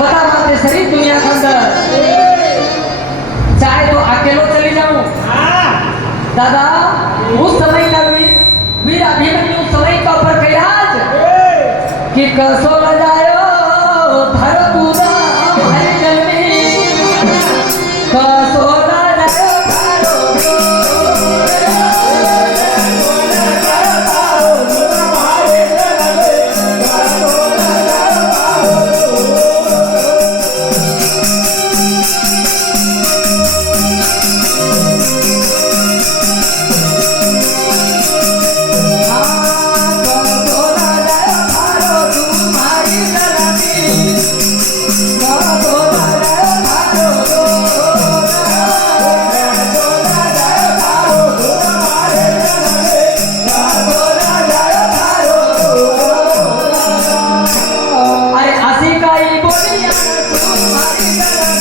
बता माते सरी दुनिया के अंदर चाहे तो अकेलो चली जाऊं दादा उस समय का वीर अभिमन्यु उस समय का पर कैराज कि कसो न जायो धरतुदा हरि जल में कसो न जायो अरे असी काही बोलिया तुम्हारी